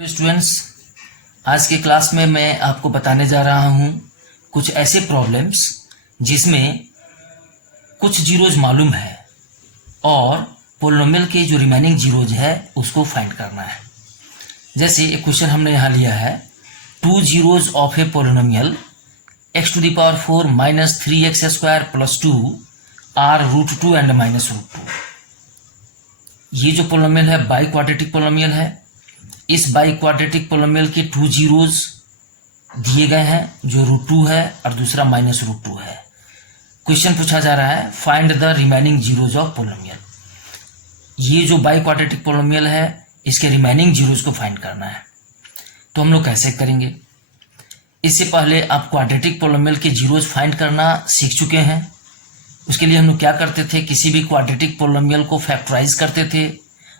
Students, आज के class में मैं आपको बताने जा रहा हूं कुछ ऐसे प्रॉब्लम्स जिसमें कुछ जीरोज मालूम है और पोलिनोमियल के जो रिमेनिंग जीरोज है उसको फाइंड करना है। जैसे एक क्वेश्चन हमने यहाँ लिया है, two zeros of a polynomial x to the power 4 minus 3x square plus 2 are root 2 and minus root 2। ये जो पोलिनोमियल है बाई क्वाड्रेटिक पोलिनोमियल है। इस बाई क्वाड्रेटिक पोलिनोमियल के टू जीरोज दिए गए हैं, जो रूट 2 है और दूसरा माइनस रूट 2 है। क्वेश्चन पूछा जा रहा है find the remaining zeros of polynomial. ये जो बाई क्वाड्रेटिक पोलिनोमियल है इसके रिमेनिंग जीरोज को फाइंड करना है। तो हम लोग कैसे करेंगे? इससे पहले आप क्वाड्रेटिक पोलिनोमियल के जीरोज फाइंड करना सीख चुके हैं। उसके लिए हम लोग क्या करते थे, किसी भी क्वाड्रेटिक पोलिनोमियल को फैक्टराइज करते थे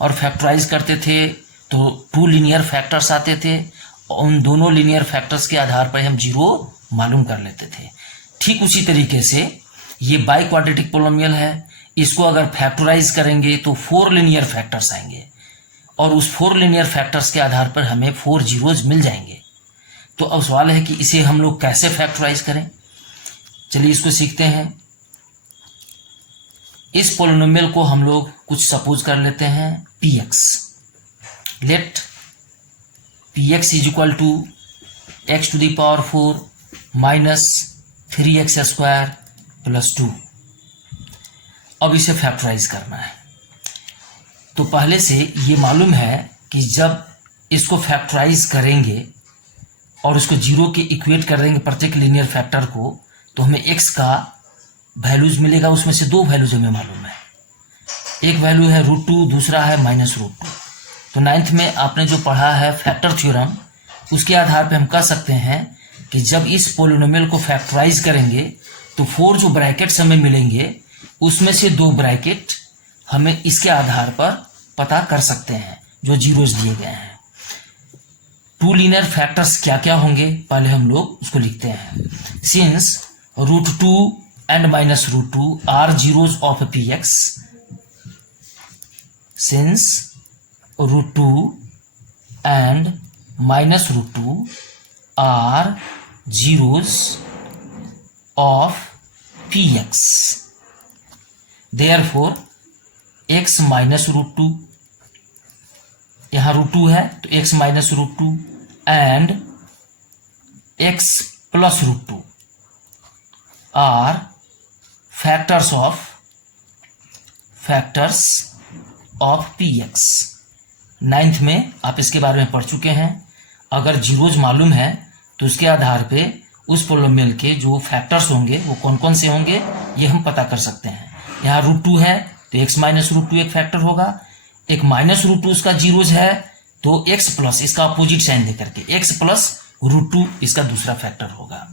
और फैक्टराइज करते थे तो टू लीनियर फैक्टर्स आते थे और उन दोनों लीनियर फैक्टर्स के आधार पर हम जीरो मालूम कर लेते थे। ठीक उसी तरीके से ये बाई क्वाड्रेटिक पोलिनोमियल है, इसको अगर फैक्टराइज करेंगे तो 4 लीनियर फैक्टर्स आएंगे और उस 4 लीनियर फैक्टर्स के आधार पर हमें 4 जीरोज मिल जाएंगे। तो अब सवाल है कि इसे हम लोग कैसे फैक्टराइज करें। चलिए इसको सीखते हैं। इस पोलिनोमियल को हम लोग कुछ सपोज कर लेते हैं px। Let px is equal to x to the power 4 minus 3x square plus 2। अब इसे फैक्टराइज करना है। तो पहले से ये मालूम है कि जब इसको फैक्टराइज करेंगे और इसको जीरो के इक्वेट कर देंगे प्रत्येक लीनियर फैक्टर को, तो हमें x का वैल्यूज मिलेगा। उसमें से 2 वैल्यूज हमें मालूम है, एक वैल्यू है रूट 2, दूसरा है माइनस रूट 2। तो 9th में आपने जो पढ़ा है फैक्टर थ्योरम, उसके आधार पे हम कह सकते हैं कि जब इस पोलिनोमियल को फैक्टराइज करेंगे तो 4 जो ब्रैकेट्स हमें मिलेंगे उसमें से 2 ब्रैकेट हमें इसके आधार पर पता कर सकते हैं जो जीरोज दिए गए हैं। टू लीनियर फैक्टर्स क्या क्या होंगे पहले हम लोग उसको लिखते हैं। Since root 2 and minus root 2 are zeros of px, since root 2 and minus root 2 are zeros of px, therefore x minus root 2, यहां रूट 2 है तो x minus root 2 and x plus root 2 are factors of px। 9th में आप इसके बारे में पढ़ चुके हैं। अगर जीरोज मालूम है तो उसके आधार पे उस पोलिनोमियल के जो फैक्टर्स होंगे वो कौन कौन से होंगे ये हम पता कर सकते हैं। यहाँ रूट 2 है तो x माइनस रूट 2 एक फैक्टर होगा, एक माइनस रूट 2 उसका जीरोज है तो x प्लस, इसका अपोजिट साइन देकर के x प्लस रूट 2 इसका दूसरा फैक्टर होगा।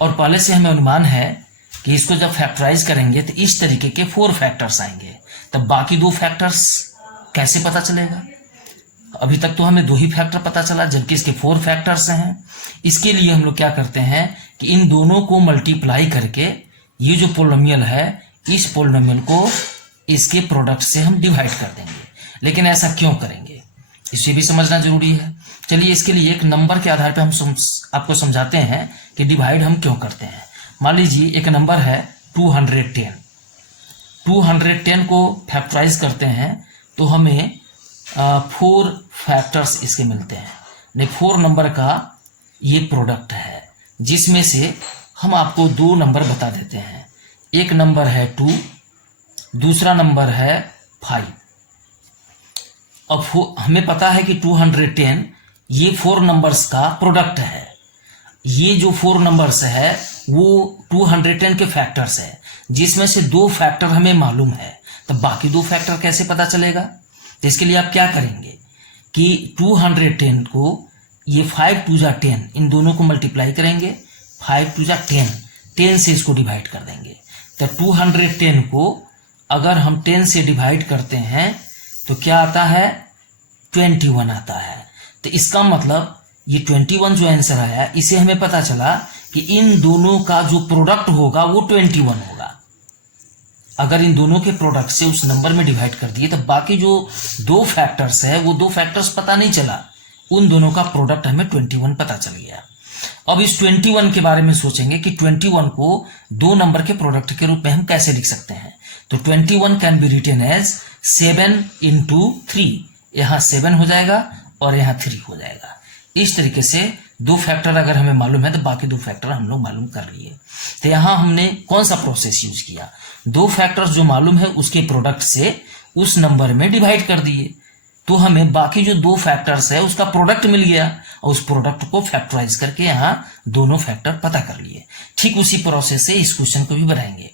और पहले से हमें अनुमान है कि इसको जब फैक्टराइज करेंगे तो इस तरीके के 4 फैक्टर्स आएंगे। तब बाकी 2 फैक्टर्स कैसे पता चलेगा? अभी तक तो हमें 2 ही फैक्टर पता चला जबकि इसके 4 फैक्टर्स हैं। इसके लिए हम लोग क्या करते हैं कि इन दोनों को मल्टीप्लाई करके ये जो पोलिनोमियल है इस पोलिनोमियल को इसके प्रोडक्ट से हम डिवाइड कर देंगे। लेकिन ऐसा क्यों करेंगे इसे भी समझना जरूरी है। चलिए इसके लिए एक नंबर के आधार पर हम आपको समझाते हैं कि डिवाइड हम क्यों करते हैं। मान लीजिए एक नंबर है 210। 210 को फैक्टराइज करते हैं तो हमें 4 फैक्टर्स इसके मिलते हैं। 4 नंबर का ये प्रोडक्ट है जिसमें से हम आपको 2 नंबर बता देते हैं। एक नंबर है 2, दूसरा नंबर है 5। अब हमें पता है कि 210 ये 4 नंबर्स का प्रोडक्ट है। ये जो 4 नंबर्स है वो 210 के फैक्टर्स है जिसमें से 2 फैक्टर हमें मालूम है। तो बाकी 2 फैक्टर कैसे पता चलेगा? तो इसके लिए आप क्या करेंगे कि 210 को ये 5 2 जा 10 इन दोनों को मल्टीप्लाई करेंगे, 5 2 जा 10 से इसको डिवाइड कर देंगे। तो 210 को अगर हम 10 से डिवाइड करते हैं तो क्या आता है? 21 आता है। तो इसका मतलब ये 21 जो आंसर आया इसे हमें पता चला कि इन दोनों का जो प्रोडक्ट होगा वो 21 होगा। अगर इन दोनों के प्रोडक्ट से उस नंबर में डिवाइड कर दिए तो बाकी जो 2 फैक्टर्स है वो 2 फैक्टर्स पता नहीं चला, उन दोनों का प्रोडक्ट हमें 21 पता चल गया। अब इस 21 के बारे में सोचेंगे कि 21 को दो नंबर के प्रोडक्ट के रूप में हम कैसे लिख सकते हैं। तो 21 can be written as 7 into 3, यहां 7 हो जाएगा और यहां 3 हो जाएगा। इस तरीके से दो फैक्टर अगर हमें मालूम है तो बाकी दो फैक्टर हम लोग मालूम कर लिए। तो यहां हमने कौन सा प्रोसेस यूज किया, दो फैक्टर्स जो मालूम है उसके प्रोडक्ट से उस नंबर में डिवाइड कर दिए, तो हमें बाकी जो दो फैक्टर्स है उसका प्रोडक्ट मिल गया और उस प्रोडक्ट को फैक्टराइज करके यहां दोनों फैक्टर पता कर लिए। ठीक उसी प्रोसेस से इस क्वेश्चन को भी बनाएंगे।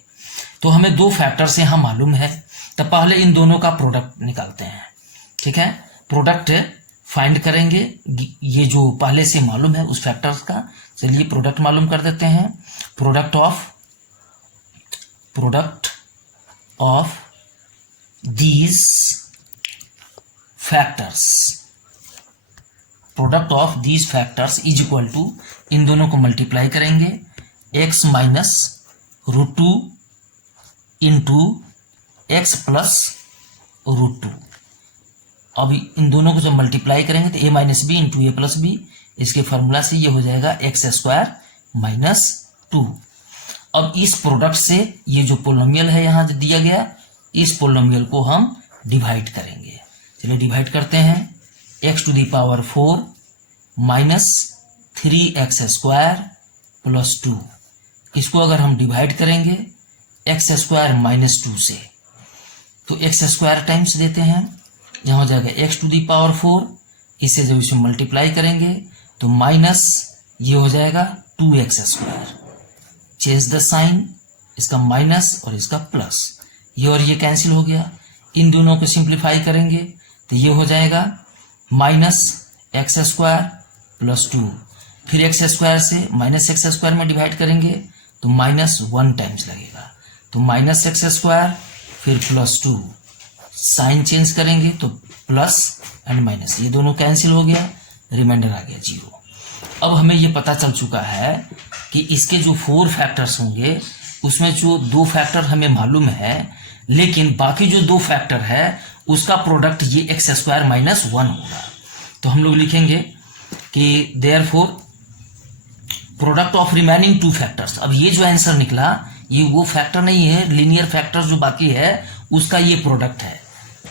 तो हमें दो फैक्टर्स यहां मालूम है, तो पहले इन दोनों का प्रोडक्ट निकालते हैं। ठीक है, प्रोडक्ट फाइंड करेंगे, ये जो पहले से मालूम है उस फैक्टर्स का। चलिए प्रोडक्ट मालूम कर देते हैं। Product of these factors, product of these factors is equal to, इन दोनों को मल्टीप्लाई करेंगे, x minus √2 into x plus √2। अब इन दोनों को जब मल्टीप्लाई करेंगे तो a minus B into A plus B, इसके फॉर्मूला से ये हो जाएगा x² माइनस 2। अब इस प्रोडक्ट से ये जो पोलिनोमियल है यहां जो दिया गया, इस पोलिनोमियल को हम डिवाइड करेंगे। चलिए डिवाइड करते हैं। x⁴ माइनस 3x² प्लस 2, इसको अगर हम डिवाइड करेंगे x² माइनस 2 से, तो x² टाइम्स देते हैं, यहाँ हो जाएगा x⁴, इसे जब इसमें मल्टीप्लाई करेंगे तो माइनस ये हो जाएगा 2x², चेंज द साइन, इसका माइनस और इसका प्लस, ये और ये कैंसिल हो गया। इन दोनों को सिंप्लीफाई करेंगे तो ये हो जाएगा माइनस x² प्लस 2, फिर x² से माइनस x² में डिवाइड करेंगे तो -1 टाइम्स लगेगा, तो माइनस x², फिर प्लस 2, साइन चेंज करेंगे तो प्लस एंड माइनस, ये दोनों कैंसिल हो गया, रिमाइंडर आ गया 0। अब हमें ये पता चल चुका है कि इसके जो 4 फैक्टर्स होंगे उसमें जो 2 फैक्टर हमें मालूम है, लेकिन बाकी जो 2 फैक्टर है उसका प्रोडक्ट ये x² माइनस 1 होगा। तो हम लोग लिखेंगे कि therefore product of remaining 2 factors. अब ये जो आंसर निकला ये वो फैक्टर नहीं है, लीनियर फैक्टर जो बाकी है उसका ये प्रोडक्ट है।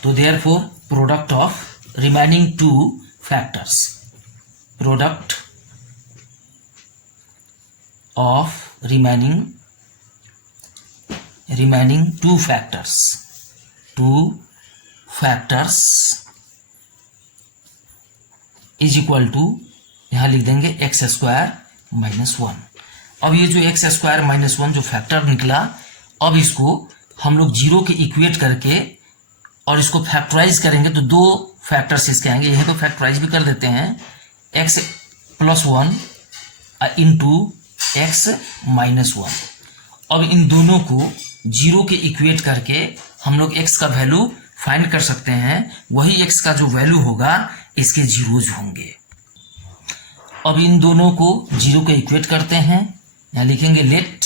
तो therefore product of remaining 2 factors, product of remaining 2 factors is equal to, यहां लिख देंगे x² माइनस 1। अब ये जो x² माइनस 1 जो फैक्टर निकला, अब इसको हम लोग 0 के इक्वेट करके और इसको फैक्टराइज करेंगे तो 2 फैक्टर्स इसके आएंगे, यही तो फैक्टराइज भी कर देते हैं, x plus 1 into x minus 1। अब इन दोनों को 0 के इक्वेट करके हम लोग x का वैल्यू फाइंड कर सकते हैं, वही x का जो वैल्यू होगा इसके जीरोज होंगे। अब इन दोनों को 0 के इक्वेट करते हैं, यहां लिखेंगे let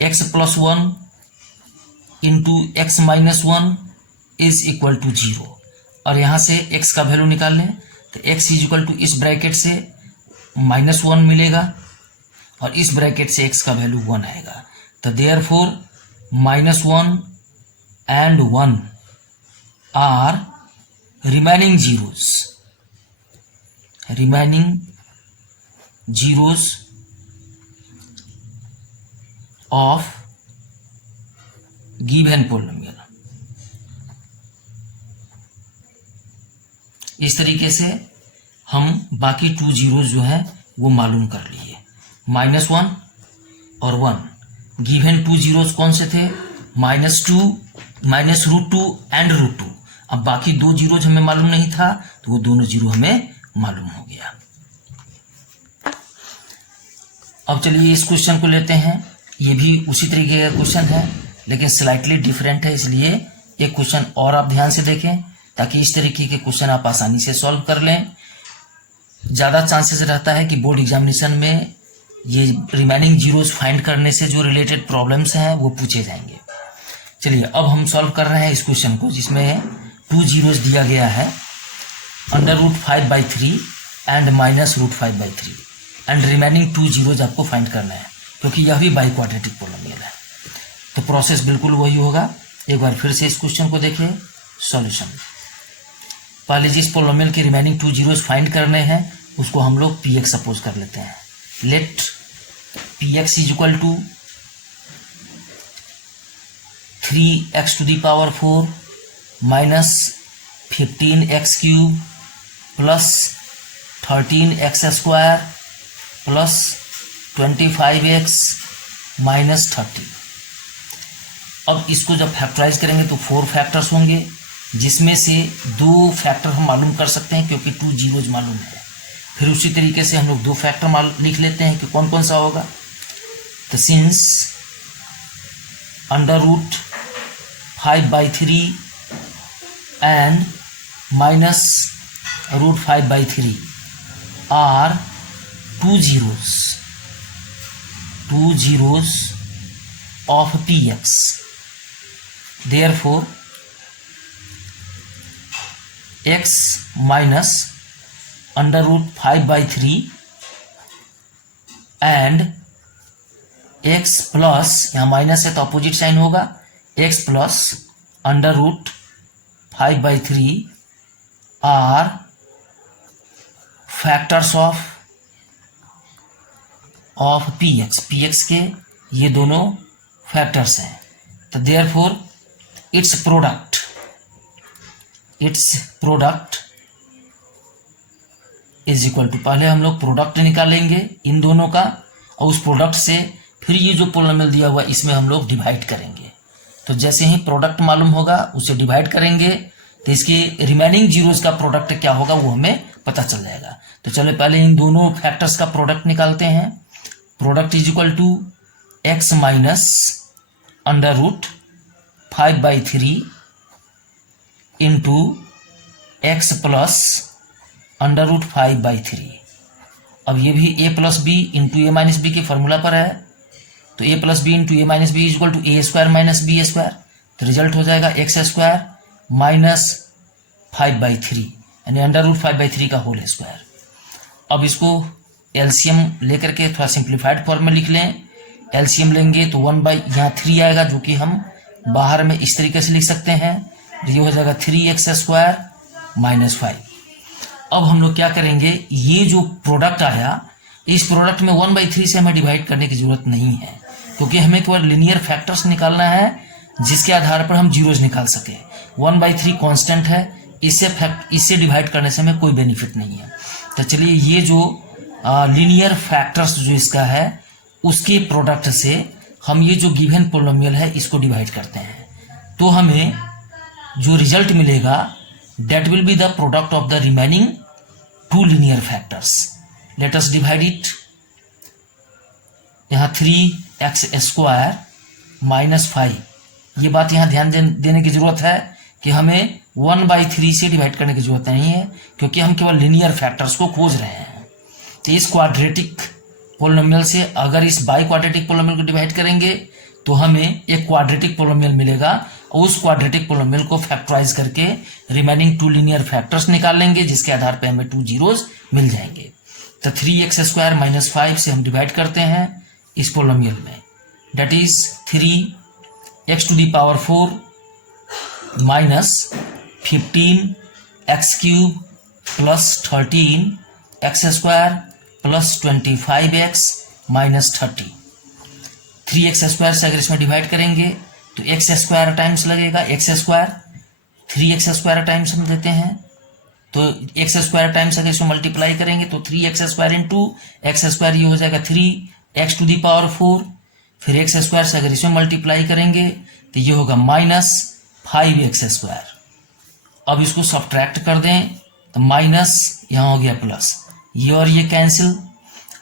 x plus 1 into X minus 1 is equal to 0, और यहां से x का वैल्यू निकाल लें तो x इज इक्वल टू इस ब्रैकेट से -1 मिलेगा और इस ब्रैकेट से x का वैल्यू 1 आएगा। तो therefore -1 and 1 are remaining zeros of given polynomial। इस तरीके से हम बाकी 2 जीरोज जो है वो मालूम कर लिए, -1 और 1। गिवन 2 जीरोज कौन से थे, -2 माइनस √2 एंड √2। अब बाकी 2 जीरोज हमें मालूम नहीं था तो वो दोनों जीरो हमें मालूम हो गया। अब चलिए इस क्वेश्चन को लेते हैं, ये भी उसी तरीके का क्वेश्चन है लेकिन स्लाइटली डिफरेंट है, इसलिए एक क्वेश्चन और आप ध्यान से देखें ताकि इस तरीके के क्वेश्चन आप आसानी से सॉल्व कर लें। ज़्यादा चांसेस रहता है कि बोर्ड एग्जामिनेशन में ये रिमेनिंग जीरोज फाइंड करने से जो रिलेटेड प्रॉब्लम्स हैं वो पूछे जाएंगे। चलिए अब हम सॉल्व कर रहे हैं इस क्वेश्चन को जिसमें 2 जीरोज दिया गया है। √5/3 एंड -√5/3 एंड रिमेनिंग 2 जीरोज आपको फाइंड करना है, क्योंकि यह भी बाई क्वाड्रेटिक पोलिनोमियल है। तो प्रोसेस बिल्कुल वही होगा। एक बार फिर से इस क्वेश्चन को देखिए। सॉल्यूशन, पहले जिस पोलिनोमियल के रिमेनिंग 2 जीरोज फाइंड करने हैं उसको हम लोग px सपोज कर लेते हैं। Let px is equal to 3x⁴ minus 15x³ plus 13x² plus 25x minus 30। अब इसको जब फैक्टराइज करेंगे तो 4 फैक्टर्स होंगे, जिसमें से 2 फैक्टर हम मालूम कर सकते हैं क्योंकि 2 जीरोज मालूम है। फिर उसी तरीके से हम लोग 2 फैक्टर लिख लेते हैं कि कौन कौन सा होगा। तो since √5/3 and -√5/3 are 2 zeros of px, therefore x minus √5/3 and x plus, यहाँ माइनस है तो अपोजिट साइन होगा, x plus √5/3 are factors of px के ये दोनों फैक्टर्स हैं। तो therefore its product is equal to, पहले हम लोग प्रोडक्ट निकालेंगे इन दोनों का और उस प्रोडक्ट से फिर ये जो पोलिनोमियल दिया हुआ इसमें हम लोग डिवाइड करेंगे। तो जैसे ही प्रोडक्ट मालूम होगा उसे डिवाइड करेंगे तो इसके रिमेनिंग जीरोज का प्रोडक्ट क्या होगा वो हमें पता चल जाएगा। तो चलो पहले इन दोनों फैक्टर्स का प्रोडक्ट निकालते हैं। Product is equal to x minus √5/3 into x plus √5/3। अब ये भी a plus B into a minus B के फॉर्मूला पर है, तो a plus B into a minus B is equal to a² minus b²। तो रिजल्ट हो जाएगा x² माइनस 5/3 यानी √5/3 का होल स्क्वायर। अब इसको एलसीएम लेकर के थोड़ा सिंप्लीफाइड फॉर्म में लिख लें। एलसीएम लेंगे तो 1/यहाँ 3 आएगा, जो कि हम बाहर में इस तरीके से लिख सकते हैं। ये हो जाएगा 3x² माइनस 5। अब हम लोग क्या करेंगे, ये जो प्रोडक्ट आया इस प्रोडक्ट में 1/3 से हमें डिवाइड करने की जरूरत नहीं है, क्योंकि हमें केवल लिनियर फैक्टर्स निकालना है जिसके आधार पर हम जीरोज निकाल सके। 1/3 कांस्टेंट है, इससे डिवाइड करने से हमें कोई बेनिफिट नहीं है। तो चलिए ये जो लिनियर फैक्टर्स जो इसका है उसके प्रोडक्ट से हम ये जो गिवन पोलिनोमियल है इसको डिवाइड करते हैं, तो हमें जो रिजल्ट मिलेगा that will be the product of the remaining 2 linear factors. Let us divide it. यहाँ 3x² माइनस 5, ये बात यहाँ ध्यान देने की जरूरत है कि हमें 1/3 से डिवाइड करने की जरूरत नहीं है, क्योंकि हम केवल लिनियर फैक्टर्स को खोज रहे हैं। तो इस क्वाड्रेटिक पोलिनोमियल से अगर इस बाई क्वाड्रेटिक पोलिनोमियल को डिवाइड करेंगे तो हमें एक क्वाड्रेटिक पोलिनोमियल मिलेगा और उस क्वाड्रेटिक पोलिनोमियल को फैक्टराइज करके रिमेनिंग 2 लिनियर फैक्टर्स निकाल लेंगे, जिसके आधार पे हमें 2 जीरोज मिल जाएंगे। तो 3x² माइनस 5 से हम डिवाइड करते हैं इस पोलिनोमियल में, that is 3x⁴ minus 15x³ plus 13x² plus 25x minus 30। 3x² से अगर इसमें डिवाइड करेंगे तो x² टाइम्स लगेगा, x², 3x² टाइम्स हम देते हैं, तो x² टाइम्स अगर इसमें मल्टीप्लाई करेंगे तो 3x² इंटू x² ये हो जाएगा 3x⁴, फिर x² से अगर इसमें मल्टीप्लाई करेंगे तो ये होगा माइनस 5x²। अब इसको सब्ट्रैक्ट कर दें तो माइनस यहाँ हो गया प्लस, ये और ये कैंसिल।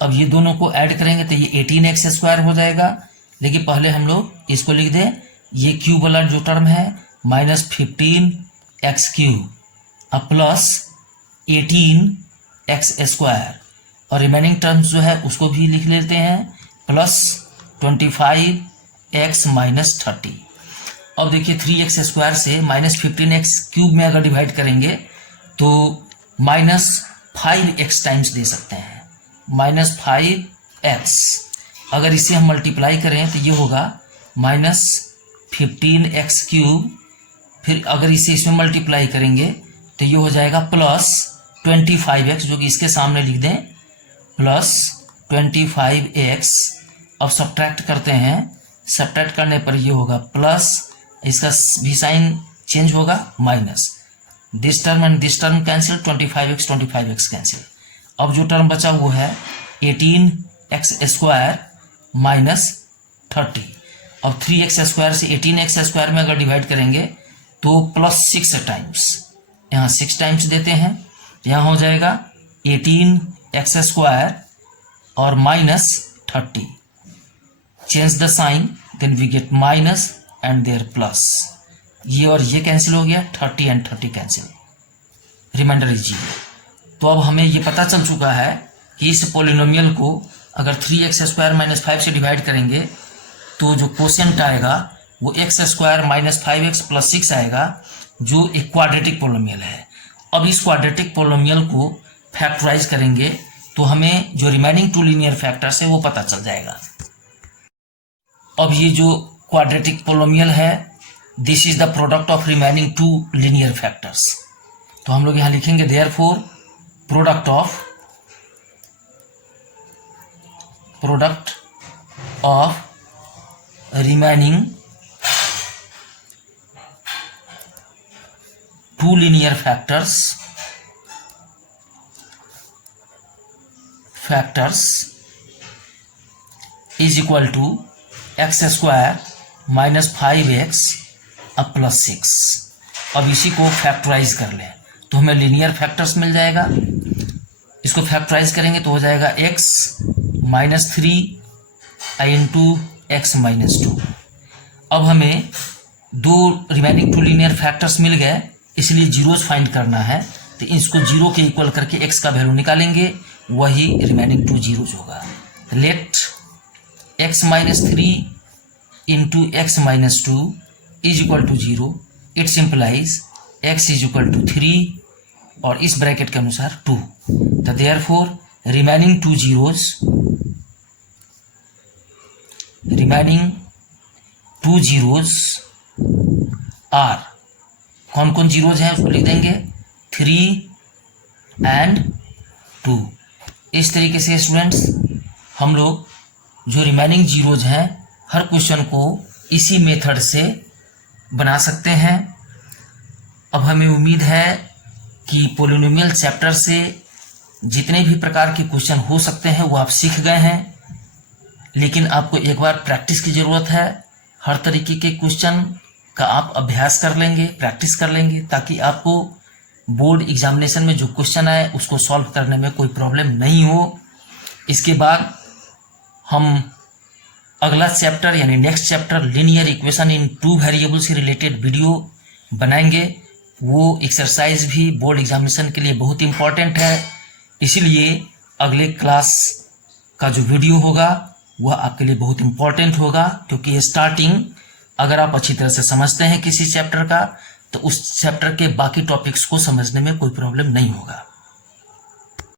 अब ये दोनों को ऐड करेंगे तो ये 18x² हो जाएगा, लेकिन पहले हम लोग इसको लिख दें, ये क्यूब वाला जो टर्म है माइनस 15x³ अब प्लस 18x² और रिमेनिंग टर्म्स जो है उसको भी लिख लेते हैं प्लस 25x माइनस 30। अब देखिए 3x² से माइनस 15x³ में अगर डिवाइड करेंगे तो -5x टाइम्स दे सकते हैं, -5x। अगर इसे हम मल्टीप्लाई करें तो ये होगा -15x³। फिर अगर इसे इसमें मल्टीप्लाई करेंगे तो ये हो जाएगा +25x, जो कि इसके सामने लिख दें +25x। अब सब्ट्रैक्ट करते हैं, सब्ट्रैक्ट करने पर ये होगा प्लस, इसका भी साइन चेंज होगा, minus. This term and this term cancel, 25x cancel. अब जो टर्म बचा वो है 18x² -30। अब 3x² से 18x² में अगर डिवाइड करेंगे तो +6 टाइम्स, यहाँ 6 टाइम्स देते हैं, यहाँ हो जाएगा 18x² और -30। Change the sign, then we get minus and there plus. ये और ये कैंसिल हो गया, 30 एंड 30 कैंसिल, रिमाइंडर इज 0। तो अब हमें ये पता चल चुका है कि इस पोलिनोमियल को अगर 3x² -5 से डिवाइड करेंगे तो जो कोशेंट आएगा वो x² -5x + 6 आएगा, जो एक क्वाड्रेटिक पोलिनोमियल है। अब इस क्वाड्रेटिक पोलिनोमियल को फैक्टराइज करेंगे तो हमें जो रिमेनिंग 2 लीनियर फैक्टर्स है वो पता चल जाएगा। अब ये जो क्वाड्रेटिक पोलिनोमियल है, this is the product of remaining 2 linear factors. तो हम लोग यहाँ लिखेंगे therefore product of remaining 2 linear factors is equal to x² -5x + 6। अब इसी को फैक्टराइज कर लें तो हमें लीनियर फैक्टर्स मिल जाएगा। इसको फैक्टराइज करेंगे तो हो जाएगा x -3 × x -2। अब हमें 2 रिमेनिंग 2 लीनियर फैक्टर्स मिल गए, इसलिए जीरोज फाइंड करना है। तो इसको 0 के इक्वल करके x का वैल्यू निकालेंगे, वही रिमेनिंग 2 जीरोज होगा। Let x -3 × x -2 is equal to 0। It simplifies x is equal to 3 और इस ब्रैकेट के अनुसार 2। तो देयरफॉर रिमेनिंग 2 जीरोज आर, कौन कौन जीरोज हैं उसको लिख देंगे 3 एंड 2। इस तरीके से स्टूडेंट्स हम लोग जो रिमेनिंग जीरोज हैं हर क्वेश्चन को इसी मेथड से बना सकते हैं। अब हमें उम्मीद है कि पोलिनोमियल चैप्टर से जितने भी प्रकार के क्वेश्चन हो सकते हैं वो आप सीख गए हैं, लेकिन आपको एक बार प्रैक्टिस की ज़रूरत है। हर तरीके के क्वेश्चन का आप अभ्यास कर लेंगे, प्रैक्टिस कर लेंगे, ताकि आपको बोर्ड एग्जामिनेशन में जो क्वेश्चन आए उसको सॉल्व करने में कोई प्रॉब्लम नहीं हो। इसके बाद हम अगला चैप्टर यानी next chapter linear equation in 2 variable से रिलेटेड वीडियो बनाएंगे। वो एक्सरसाइज भी बोर्ड एग्जामिनेशन के लिए बहुत इंपॉर्टेंट है, इसलिए अगले क्लास का जो वीडियो होगा वह आपके लिए बहुत इंपॉर्टेंट होगा, क्योंकि स्टार्टिंग अगर आप अच्छी तरह से समझते हैं किसी चैप्टर का तो उस चैप्टर के बाकी टॉपिक्स को समझने में कोई प्रॉब्लम नहीं होगा।